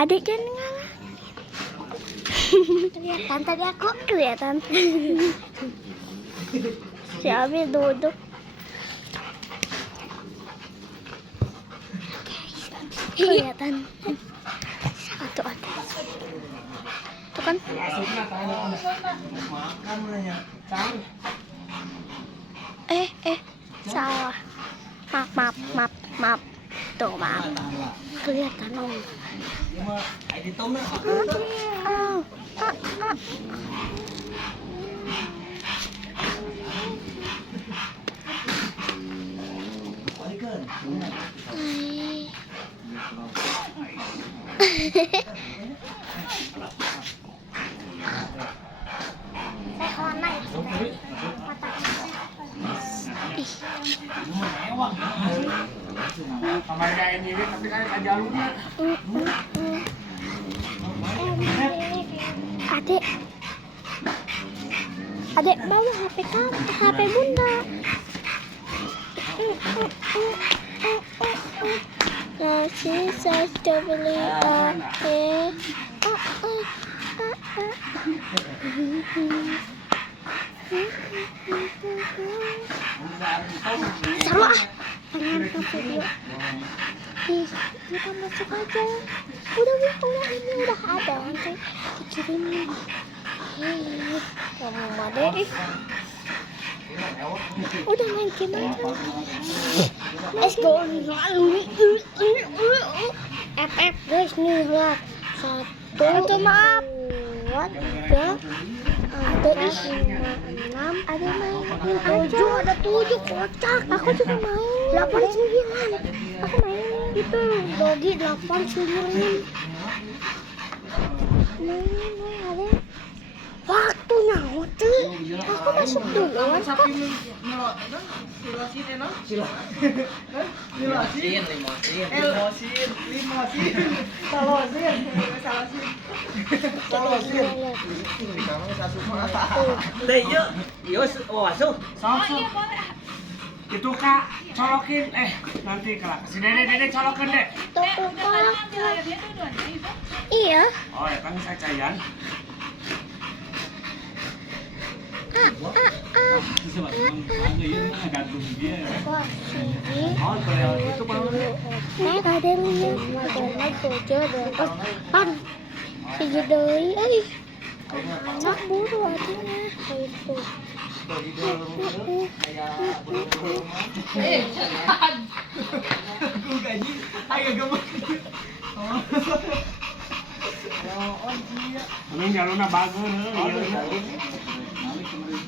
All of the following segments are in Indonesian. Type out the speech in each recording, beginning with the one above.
Adik kan ngalah. Kelihatan tadi aku kelihatan. Si Abi duduk. Kelihatan. Satu ada. Tuh kan? Salah. Maaf. Tuh maaf. Kelihatan om. Kamar kayak ini tapi kan ada jalurnya. Adik bawa HP kamu, HP bunda. Nasi saja beli seru ah, pengen ke video. Kita masuk aja. Udah ini udah ada nanti dikirimin. Kamu made udah main game aja. Let's go. FF guys nih lihat. Satu maaf. 2 3 ada 5 6 ada main aja. Ada 7 kocak. Aku juga main 8 9. Aku main itu dogi 8 9. Main ada waktunya waktu. Aku masuk dulu kok. Itu Kak, colokin nanti kelak. Si Dede colokin deh. Iya. Oh ya kan saya cayan. Oh, kalau itu Nek ada nih, karena tujuh depan. Tiga dari, anak buru artinya itu. Ini jalurnya bagus,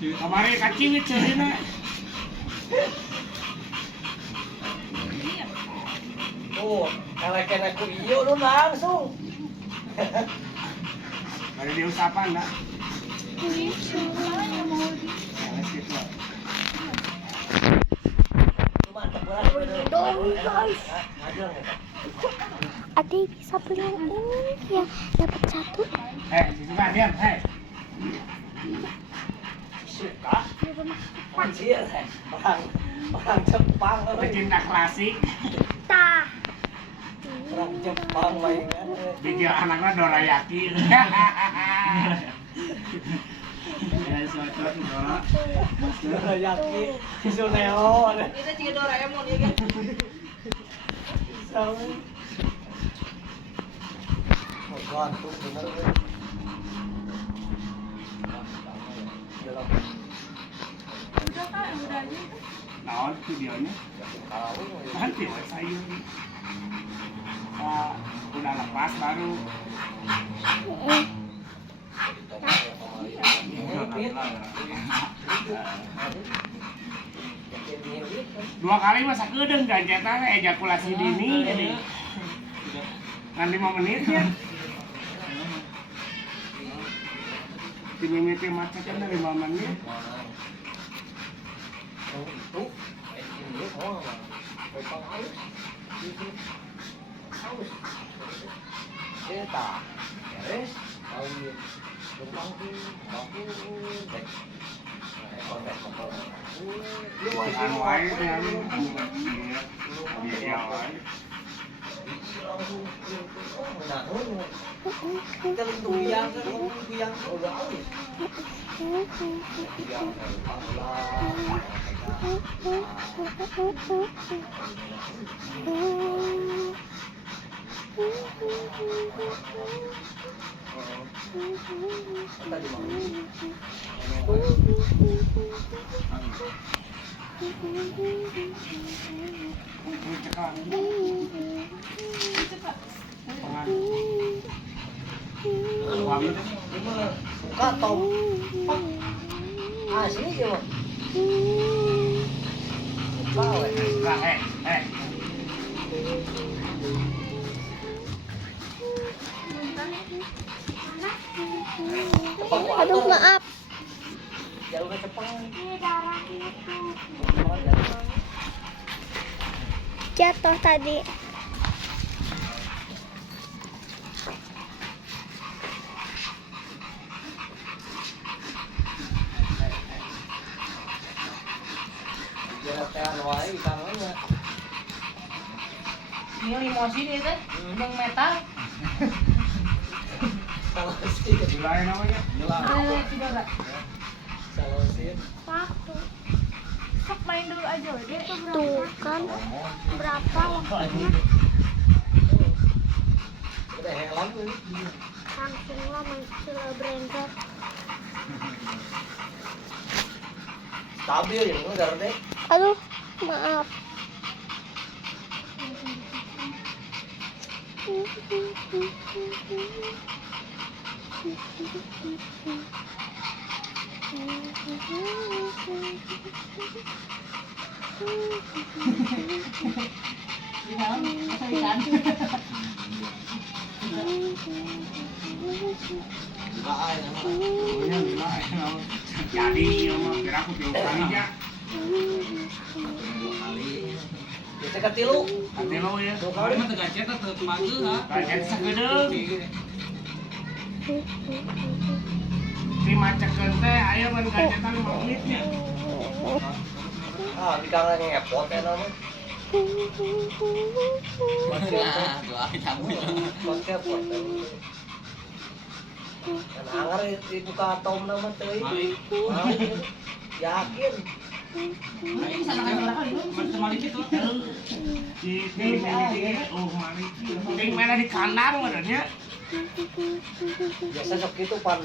kemarin kacing itu ini. Oh, kalau aku iyo lu langsung. Ada diusapan enggak? Adik bisa beli yang ini ya, dapat 1. Suka diam, Anjir, orang Jepang, pecinta klasik. orang Jepang mainan. Bikin anaknya dorayaki. Dorayaki, Suneo. Kita juga Doraemon ya kan? Gantung bener. Udah kan, udah aja. Naon videonya? Nanti sayur. Udah lepas baru. Dua kali masa kedeng ganjetan ejakulasi dini jadi kan 5 menit ya. Dimimiti macetnya dari 5 menit. Kita beres kawin rumah tuh baku dek kontak lu masih Anu wae teh anu biaya wae. langsung menahun kita untuk biang udah aus biang buka tom sini aja bang buka weh Aduh, maaf. jauh ke Jepang Jatuh tadi. biar tekan wae kangennya Ini limosi dia teh, yang metal. kalau sih Gila namanya. Coba gak? kalau sih Satu. Sok main dulu aja, dia tuh Tuh kan berapa waktunya? udah helan tuh Langsung lah main branded. stabil ya enggak deh Aduh, maaf. Pokoknya gila jadi mah kira aku tiap kalinya. kita ketilu Ate lo ya. dua kali Kaget sagedeung. Di macekeun teh aya ban gacetan 5 menitnya. di kangen ngepot ya nama podcast dan anger dibuka tom nama teh yakin Ting mana di kandang badannya. biasa sok itu pan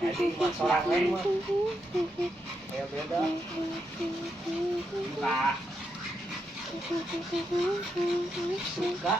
jadi mas orang lain mah kayak beda Enggak. suka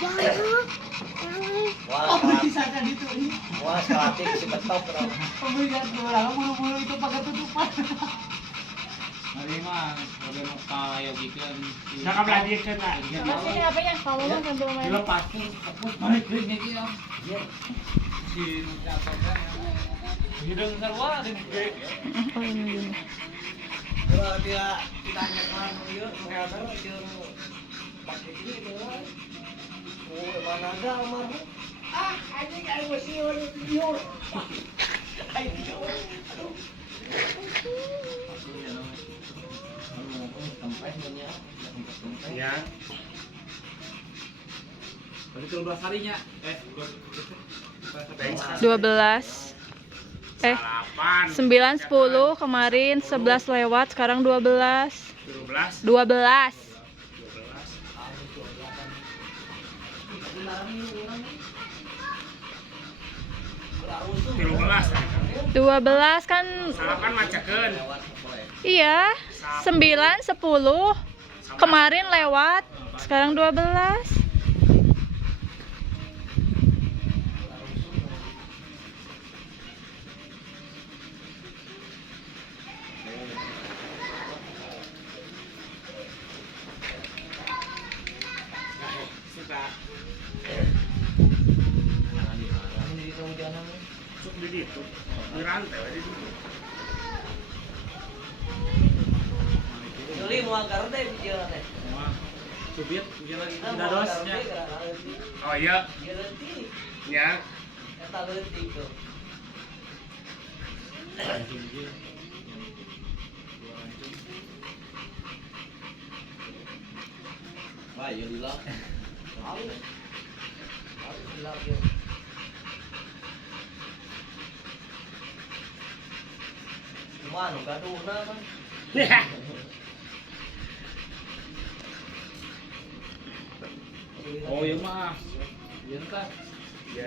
Capek. sampai wah sekali si betok buru-buru itu pakai tutupan. Jangan belanjikeun lah. Sini HP-nya, kamu mah sambil main. Dilepasin, fokus balik ke ini dia. Hidung sarwa di kalau dia ditanya kan yuk mengajar jeung pakai gitu mana ada amar anjing aing masih liur Ya. Berarti 12 harinya. 12 9 10 kemarin 11 lewat sekarang 12 12. 12 kan Salapan macekeun. iya 9 10 Kemarin lewat, sekarang 12. Suka Ini di kehujanan. cuk di situ. Di rantai di situ. Jadi mau agar deh bicara deh. Wah, subit jalan Nah, tidak mau dosnya. agar deh, gerak leutik. Oh iya, Dia leutik. ya. Eta leutik tuh. Wah, ya lila. Halus. Halus lila dia. Gimana gaduhna kan? Ya. Oh iya mah. Iya kan. Ya.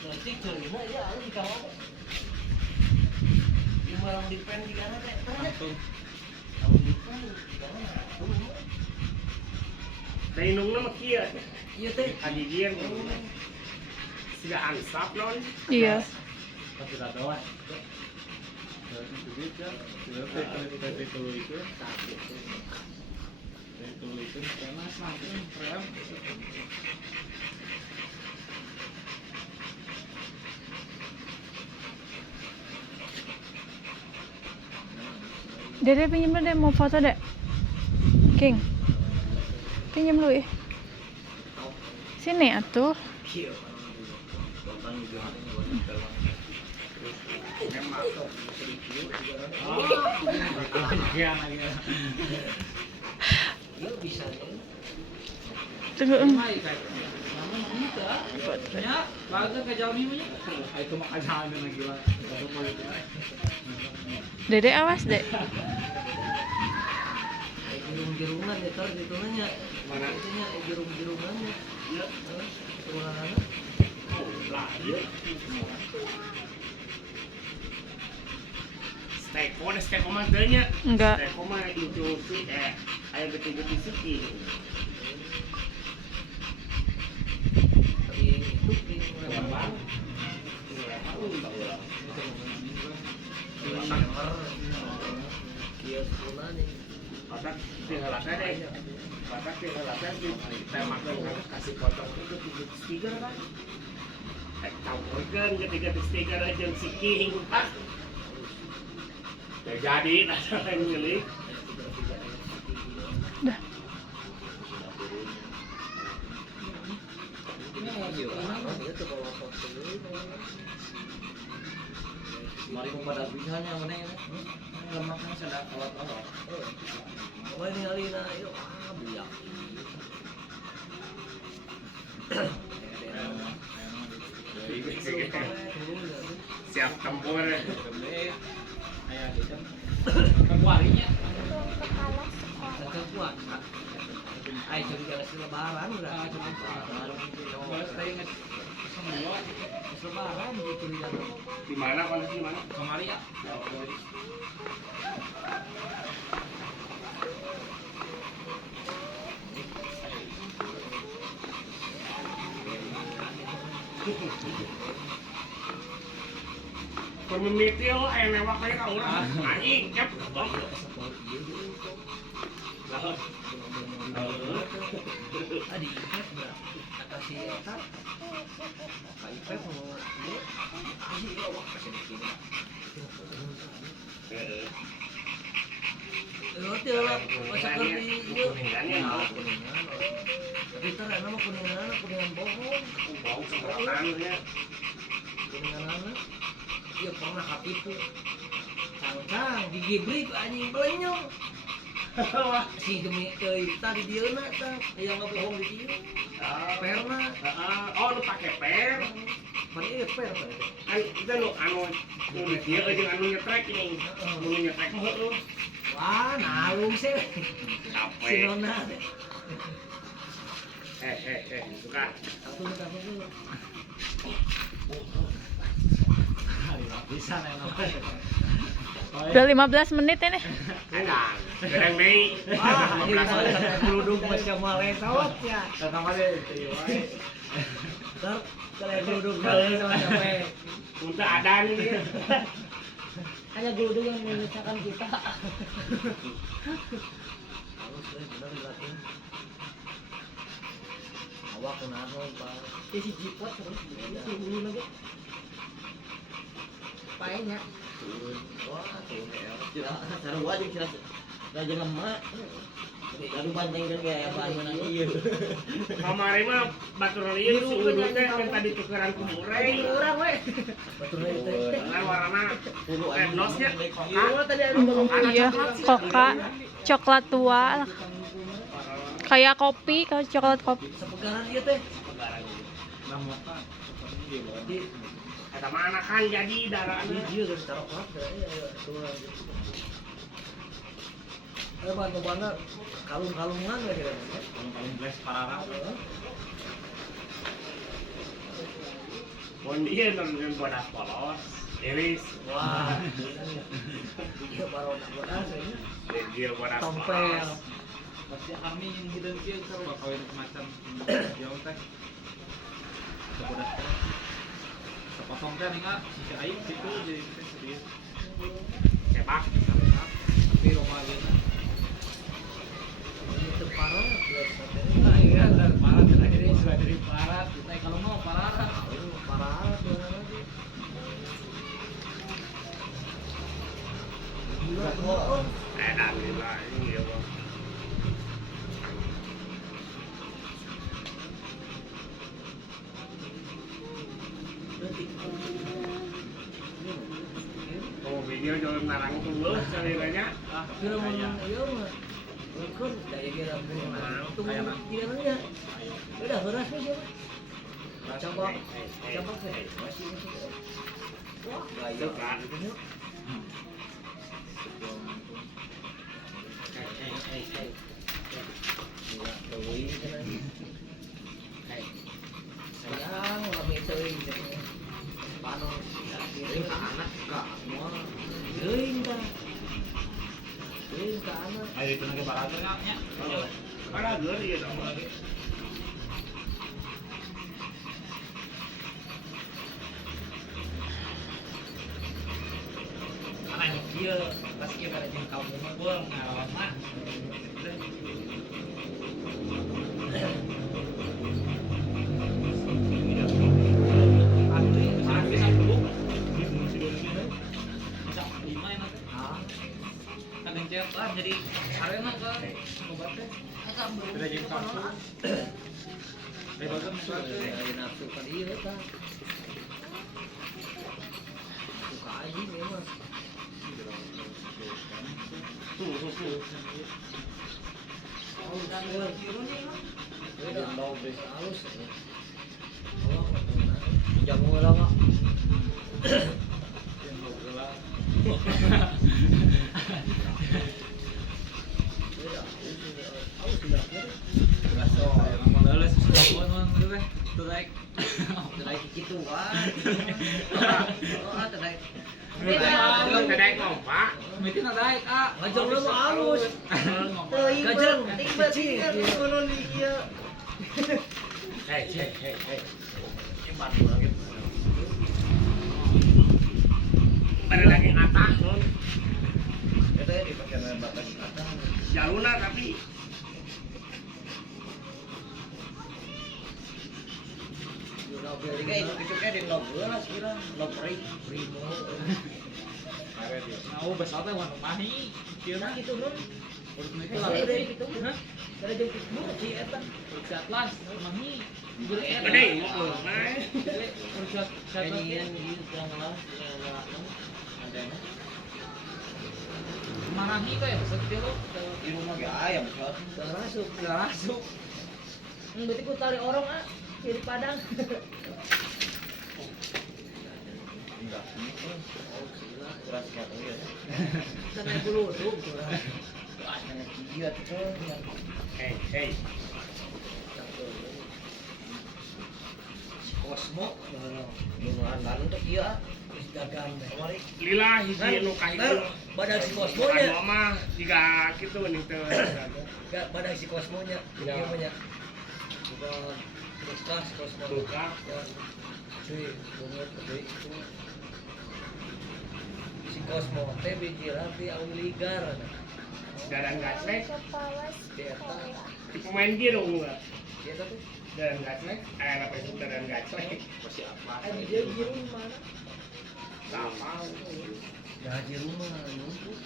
Leutik ceurina ya anu di kamar. Di malam di pen di kana teh. Langsung. Kamu di pen di kana. Da indungna mah kieu. Iya teh. Adi dieu. Siga ansap non. Iya. Tapi tidak doang. Subit kan. Sudah teh tuluy itu. Tuluy itu panas langsung rem. Dede pinjam deh, mau foto deh. King. Pinjam dulu ya. Sini atuh. Iya bisa nih. Tunggu. Ya, langsung ke jauh nih. Itu mah aja gila. Dede awas deh. Jerung-jerungan ya kalau gitu nanya. Mana? Itunya jerung-jerungannya. Ya. Turunan Lah, iya. Steko mah teu nya. Enggak. Steko mah itu aya gede-gede siki. itu di Lembang. Dia turunan nih. Otak tinggal apa deh? Otak tinggal apa di temakan kasih potong itu stiker kan? Campurkan gede-gede stiker aja siking. Ya jadi nasa yang milih. Dah. Mari pada bisanya mana ya? Lemaknya sedang awat-awat. Oh ini alina yuk biak. Siap tempur. Aya di kan. Kekuarinya. Agak kuat. Ay jadi kalau lebaran udah. Saya ingat semua Lebaran gitu ya. Di mana kondisi di mana? kemari ya. Permimiti lo aya newak kayak ka urang. Anjing, cep. Adi Ipep berat. Kata si Eta. Kak Ipep mau dia. Aji awak kasih di sini. Roti lah, masak kerdi itu. Nah, kuningan. Tapi ntar nama kuningan bohong. Bau semprotan ya. Kuningan anak. Iya pernah katipu. Cang-cang, digibri ku anjing belenyong. Si demi tadi dia nak tang, yang nggak bohong di dia. Perna, Oh, lu pakai per. mana ini per apa itu? Kan itu lu anu di dia aja anu nyetrek ini. Anu nyetrek mah lu. Wah, nalung sih. Si Capek. Nona. Suka. Aku dulu. Hari lapisan ya. Udah 15 menit ini. Enak. Gedang deui. Ah, ini geludug masih maleh sawat ya. Ntar kalau geludug maleh sawat sampai Untuk ada nih. Hanya geludug yang memisahkan kita. halus bener dilatih. Awak kenapa Pak? Dia si jipot terus si hulu lagi. Paenya. Wah, tuh ya. Sarua jeung cenah. Da jeung lemah. Lalu banteng kan kayak apaan menang ieu. Kamari mah batur lieu suhu teh minta ditukeran ku mureng. Urang we. Batur teh. Nah, warna red nose-nya. Iya tadi ada Iya, Coca, coklat tua. Kayak kopi, kayak coklat kopi. Sepegaran ieu teh. Di Eta mah anakan jadi darahna. ieu geus taruh kelas ya. Ayo bantu-bantu kalung-kalungan we kira. Kalung belas parara. Mun ieu nonton bodas polos. Iris. Wah. Ieu baru nak ini. Dia bodas Tompel. polos. Pasti kami yang hidup kieu sarua kawin macam jauh teh. Sebodas. Sepasong teh ninga si aing situ jadi teh serius. Sepak. Tapi rumah geuna. Itu parah Nah, iya, parah terakhir sudah dari parah. Kita kalau mau parah. parah tuh lagi. Gila kok. Enak gila ini ya, Bang. Oh, video jangan narang dulu saliranya. Kira mau iya mah. Kan daya kira mau tuh kiranya. Udah beras aja. Coba coba masih. Wah, gaya. Suka. Sayang, kami teuing pano kirim ke anak ka semua. Teuing ka. Teuing ka anak. Ayo itu nage parah nya. Mana gue ya dong. Anaknya kieu, pas kieu pada jeung kaum mah gua ngalawan mah. Antri sampai 10. Bisa 5 ya nanti. Kadang cetak jadi arena kan obatnya. Beda jeung kartu. Lebagan suatu. Ya nafsu ka ieu ta. Suka aja memang. Jamu lah mak. Gitu kan. Oh, tadi. Belum kedai kompak. Mitin ada daek ah. Ngajak lu mah halus. Ngajak tinggal ngono nih ieu. Hei. Cepat lagi. Pada lagi atas non. Eta dipakai batas atas. Jaluna tapi Jika itu kecuknya di log lah sekira log primo. Mau besar teh warna mahi. Kieu mah Gitu nun. itu Lah lah. dari itu. Dari jam itu si eta. Atlas mahi. Gede gede. Nah, Urusat Ini yang yang lah ada. marahi teh setilo. Di rumah ge ayam shot. Rasuk. Berarti ku tarik orang ah. Kiri Padang. Enggak. Oh, sila keras kata ya. Karena bulu tuh. Asana kieu tuh. hei. Kosmo, lumayan lalu tuh iya. gagang teh. Kamari. Lila hiji nu kahiji. Badak si Anu Kosmonya. mah tiga kitu nih teh. Enggak badak si Kosmonya. Ya. Ieu mah nya. Bukan bekas si Kosmo. Buka. Ya. Cuy, bunga gede itu. Si Kosmo teh biji rapi auligar. Dadan gaslek, Kepala Dia sekolah. di pemain girung enggak. Dia tuh Dadan gaslek, apa itu dadan gaslek? Masih apa? Dia giring mana? Sama. dah di rumah numpuk.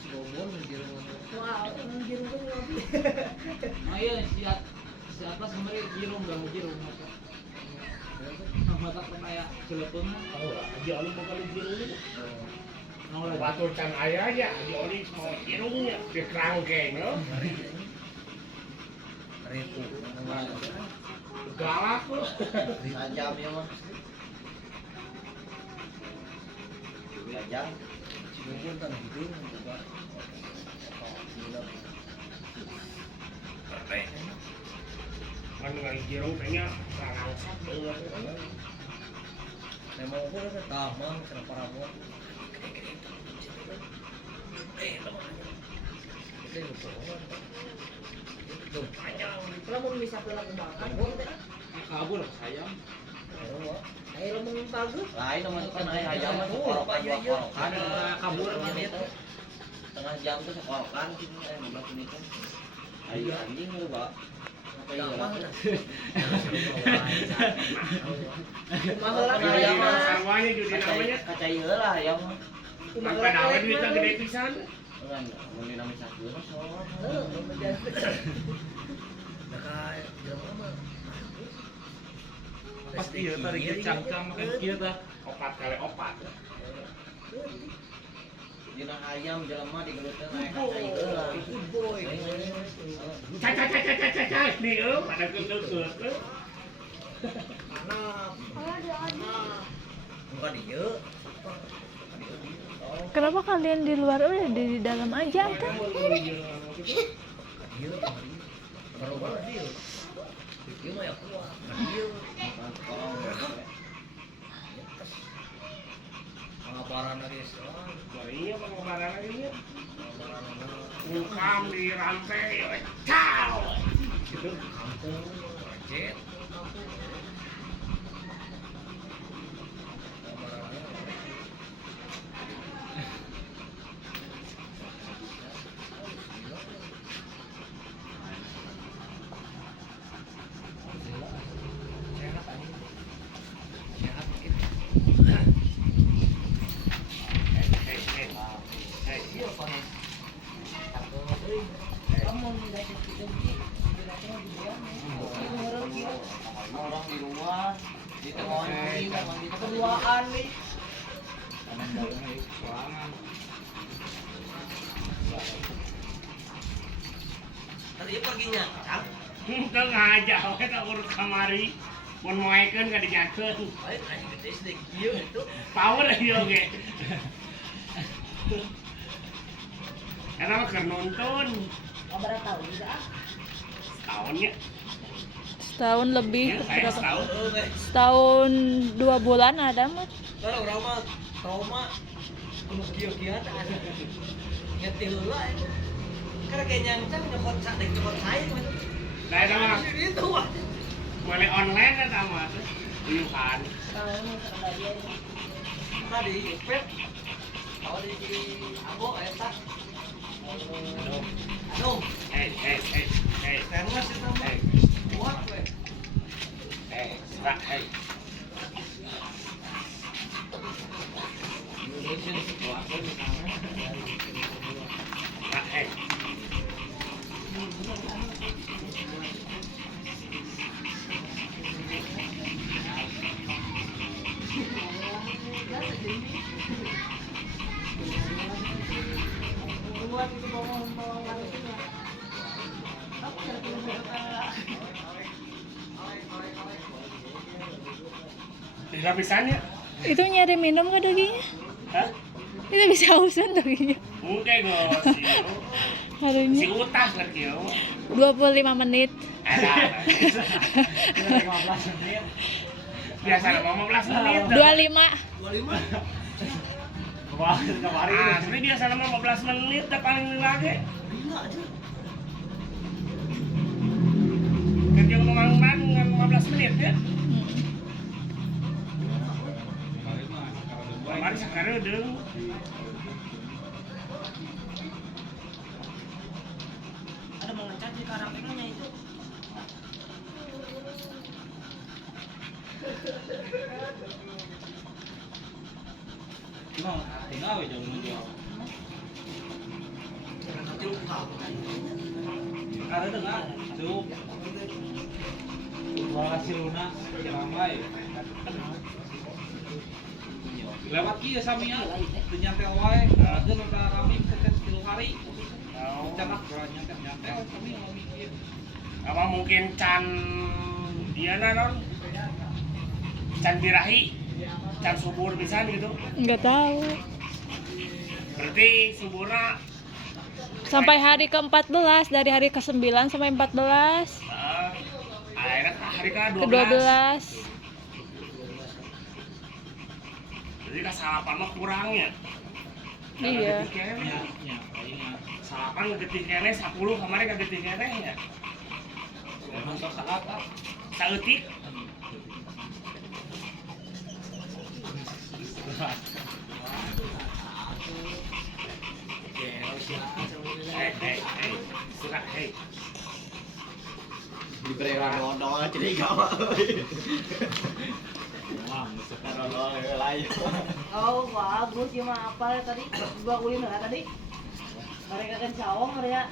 Si Bobon di rumah. Wah, giring tuh lagi. Nah iya si atas kemarin girung gak mau girung mata. Mata pernah ya celepung. Tahu lah, Haji Oli mau kali girung. Nolak. Batur can aya aja, Haji Oli mau girungnya di kerangkeng loh. Repu. Galak loh. Tajam ya mah. Tajam. Si Bobon kan hidung juga. Kan nggak girung kayaknya rangsat banget. Memang aku kan tamang cara parabot. Itu lupa orang. Itu panjang. Kalau mau bisa pulang makan, gua teh. Kabur sayang. Ayo lo mau bagus. Lain nomor kan ayam mah sekorokan korokan Kabur itu tengah jam tuh sekorokan gitu goblok ini kan ayo anjing lu Pak apa ya Ayam sarwanya jadi namanya. kaca heula ayam mah Sampai nawe duitnya gede pisan. kan mun dina misakeun soal Nah, jelema mah Pasti ya tarik cangkang makan kieu tah. Opat kali opat. dina ayam jelema digeluteun aya kaca heula good boy. Caca nih pada keut-keut. Anak, Kalau di anak. bukan dia. Kenapa kalian di luar udah di dalam aja kan? Dia kalau baru dia. Dia mah ya kuat. Dia pengabaran lagi sekarang. Iya pengobaran lagi ya. Ungkam di rantai, ciao. Gitu. Kampung, Aceh. orang di rumah di tengah ini memang di keduaan nih Tadi perginya, Kang. Itu ngajak kita urut kamari. Mun moekeun ka dijakeun. Baik, anjing gede sedek kieu itu. Power ieu ge. Eta mah keur nonton. Kabar tahu juga. Tahunnya. Setahun lebih, Ya, saya berapa? setahun. Setahun 2 bulan ada mah. Kalau urang mah trauma kudu kieu-kieu teh ada. Ngetil heula itu. Karena kayak nyancang nyokot sadek nyokot saya mah. Nah, eta mah Itu mah. boleh online eta mah tuh. Uyuhan. Tadi pet. Kalau di Abo eta. Aduh, Hey. stainless itu mah. Hey. Kuat we. Pak, hey. Pak, hey. Di lapisannya? Itu nyari minum ke dagingnya? Hah? Itu bisa hausan dagingnya. Mungkin si Harusnya utas lah kieu. 25 menit. Ada. 15 menit. Biasa 15 menit. 25. 25. Kemarin Asli biasa nama 15 menit udah paling lagi. Gila aja. Kerja ngomong-ngomong dengan 15 menit ya. Kemarin sekarang udah. Ada mengecat di karakternya itu. tinggal aja jauh jauh. Karena dengar, cukup. Kasih lunas, ramai. Lewat kia samia, nyantel wae. Ada udah kami sekitar 3 hari. Canak nyantel kami mau mikir. Apa mungkin Can dia non? Can Birahi, Can subur bisa gitu. Nggak tahu. Berarti suburna Sampai hari ke-14, dari hari ke-9 sampai 14. akhirnya hari ke-12. Ke-12. Jadi kesalapan mah kurang ya. Iya. Salapan ngegetik kene 10 kemarin ngegetik kene ya. Emang sok apa? Saeutik. Hei, suka hei. Diberi dodol jadi gawa. Dodol lain. Oh bagus ya mah apa tadi dua kuliner tadi mereka kan cawong ya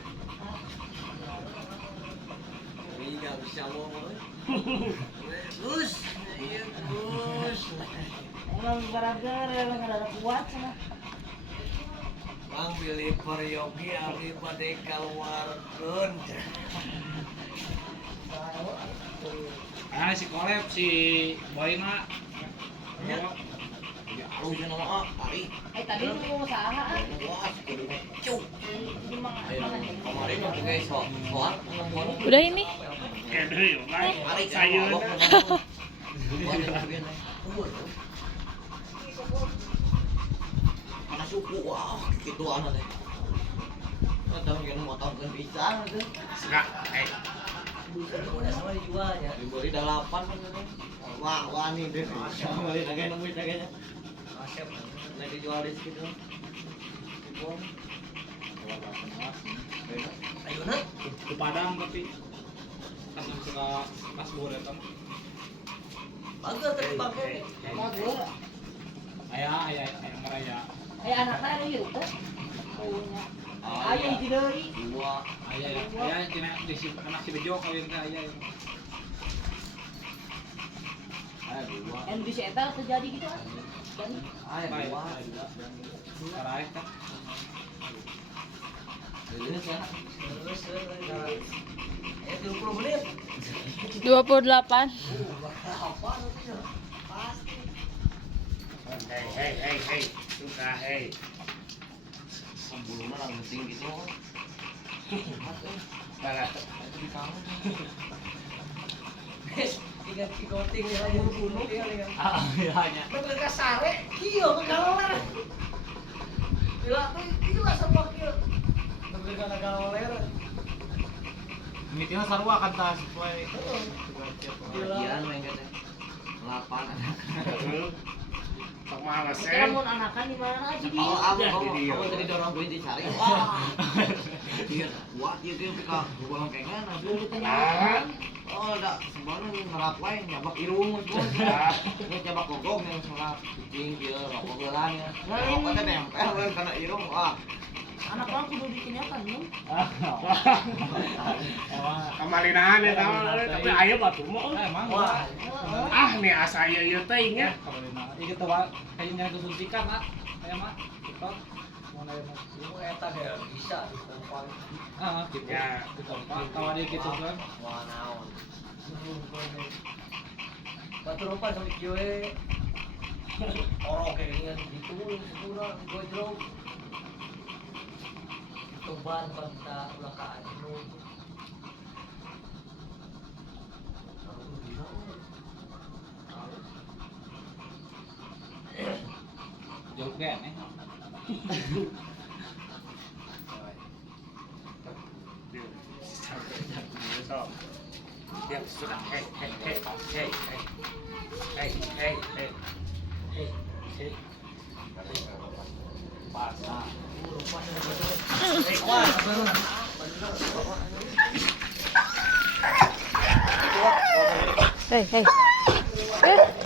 Ini enggak bisa ngomong. Gus, iya Gus. emang gara-gara emang ada kuat sana Bang pilih peryogi abdi bade keluarkeun. Ah si kolep si boy mah. Ya. Lu jangan ngomong hari. tadi lu mau usaha Wah, kudu cuk. gimana Kemarin mah pakai soal Udah ini. Kayak deui bae. hari Sayeuran. Anak suku, wah, gitu anak deh. Kadang yang motor kan bisa, tuh. Suka hei. Udah sama dijual ya. Dibeli 8 kan ini. Wah, wani deh. Beli lagi nemuin laganya. Asep, lagi dijual di situ. Ibon. Ayo nak. Ke Padang tapi kan suka pas buat datang. Bagus tadi pakai. bagus Ayah meraya. anaknya ada yuk punya ayo di deui Dua. Ayah cina di si anak si Bejo kawin ke ayah. Dua. yang di eta terjadi gitu kan dan Ayo dua. Terakhir kan. Terus ya. Terus. 20 menit. 28. Hei. Suka hei. Sembuluna lang penting gitu. Bala. Di kamu. tiga picoting ya yang bunuh dia ya Iya nya. mereka sare kieu ngaloler gila tuh gila sama kieu mereka ngaloler Ini tina sarua kan tas sesuai. Bagian main katanya. 8 anak. Sok males kita mau anakan di mana aja di Kamu tadi dorong gue dicari. Wah. Iya, wah dia pika bolong kengan dulu aduh. kenyataan Oh, udah sebenarnya ngerap wae nyabak irung bos. Ini nyabak gogong yang salah kucing kieu rokok geulang ya. Rokok teh nempel kan kana irung. Wah. anak orang kudu dikenyakan nih Kamalinahan ya tahu tapi aya batu mah. Emang Wah. Ah nih asa ieu teh nya. Ini kita kayaknya kesuntikan ah. Kayak mah. Kita mau nanya mah. Ilmu eta ge bisa ditempat. Ah, gitu. Ya. Ditempat tawari gitu kan. Wah, naon. batu rupa sama kieu Orok kayak gitu kurang gojrong. toban banta ulah ka anu Jauh kan eh. Dia sudah hey. Hey. Eh.